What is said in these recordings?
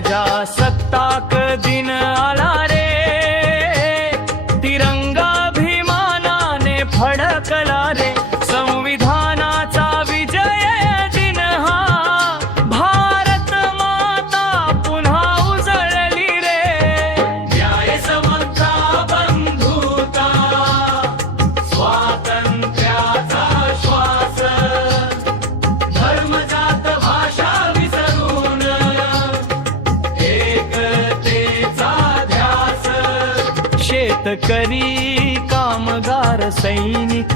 प्रजासत्ताक दिन आला रे, तिरंगाभिमानाने फडकला रे, संविधानाचा विजय दिन हा, भारत माता पुन्हा उजळली रे. न्याय समता बंधुता स्वातंत्र्याचा श्वास, धर्म जात भाषा विसरून एकतेचा ध्यास. शेतकरी कामगार सैनिक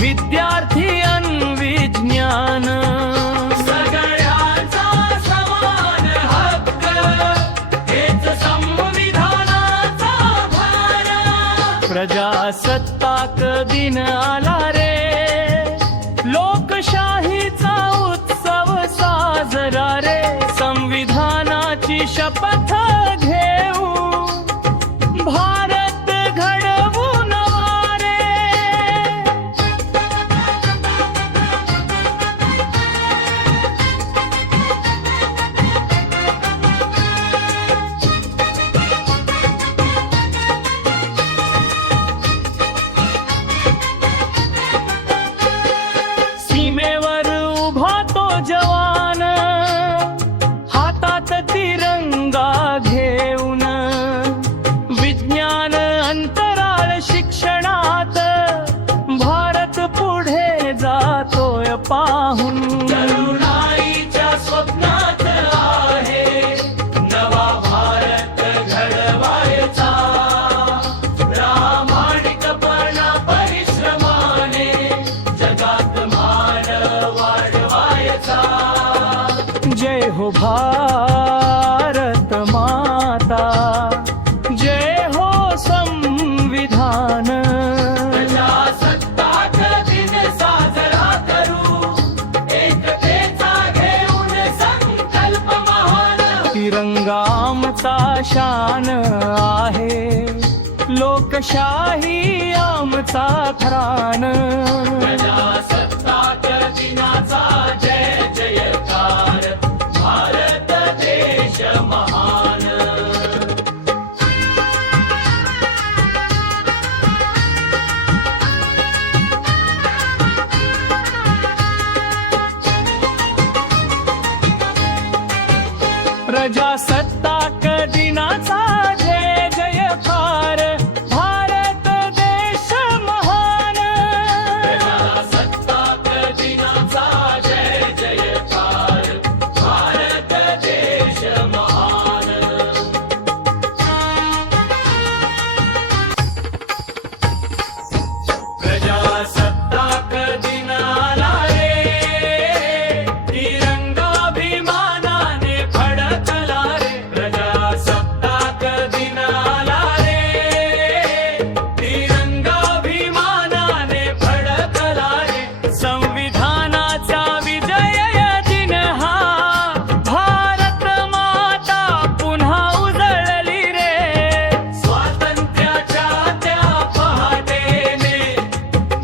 विद्यार्थी अन विज्ञान, सगळ्यांचा समान हक्क हेच संविधानाचा भार. प्रजासत्ताक दिन आला रे, लोकशाहीचा उत्सव साजरा रे, संविधानाची शपथ घेऊ, भारत घडवू नवा रे. सीमेवर उभा तो जवान, हातात तिरंगा घेऊन, विज्ञान अंतराळ शिक्षणात भारत पुढे जातोय पाहून. तरुणाईच्या स्वप्नात आहे नवा भारत घडवायचा, प्रामाणिकपणा परिश्रमाने जगात मान वाढवायचा. जय हो भारत माता, जय हो संविधान. प्रजासत्ताक दिन साजरा करू, एकतेचा घेऊन संकल्प महान. तिरंगा आमचा शान आहे, लोकशाही आमचा त्राण. प्रजासत्ताक दिनाचा जय जयकार, भारत देश महान. प्रजासत्ताक दिनाचा जय जयकार, भारत देश महान. प्रजासत्ताक दिनाचा जय जयकार, भारत देश महान. प्रजासत्ताक दिन आला रे, तिरंगाभिमानाने फडकला रे. प्रजासत्ताक दिन आला रे, तिरंगाभिमानाने फडकला रे, संविधानाचा विजय दिन हा, भारत माता पुन्हा उजळली रे. स्वातंत्र्याच्या त्या पहाटेने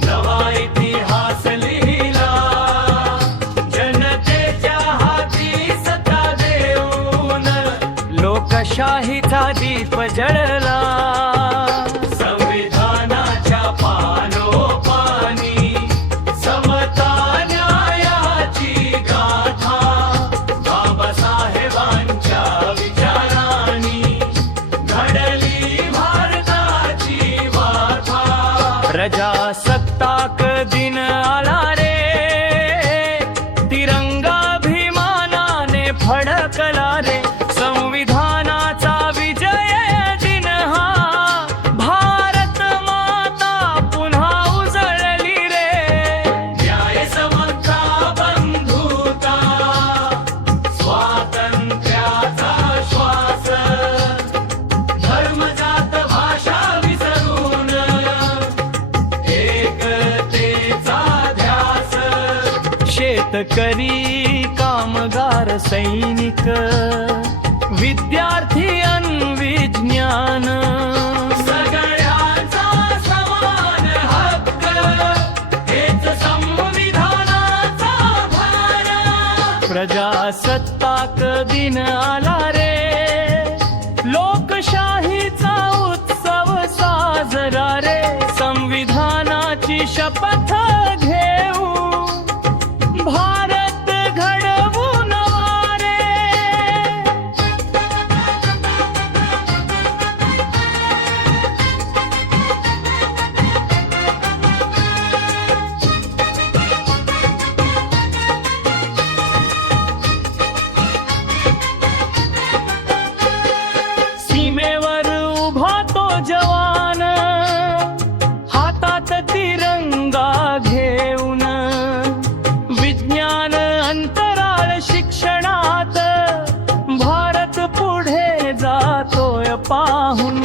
नवा इतिहास लिहिला, जनतेच्या हाती सत्ता देऊन लोकशाहीचा दीप जळला. संविधानाच्या पानोपानी समता न्यायाची गाथा, बाबासाहेबांच्या विचारांनी घडली भारताची वाथा. प्रजासत्ताक दिन आला रे, तिरंगाभिमानाने फडकला रे, संविधानाचा विजय दिन हा, भारत माता पुन्हा उजळली रे. न्याय समता बंधुता स्वातंत्र्याचा श्वास, धर्म जात भाषा विसरून एकतेचा ध्यास. शेतकरी कामगार सैनिक विद्यार्थी अन विज्ञान, सगळ्यांचा समान हक्क हेच संविधानाचा भार. प्रजा प्रजासत्ताक दिन आला रे, लोकशाहीचा उत्सव साजरा रे. संविधानाची शपथ घेऊ, भारत घडवू नवा रे. सीमेवर उभा तो जवान, हातात तिरंगा घेऊन. विज्ञान अंतराळ शिक्षणात भारत पुढे जातोय पाहून.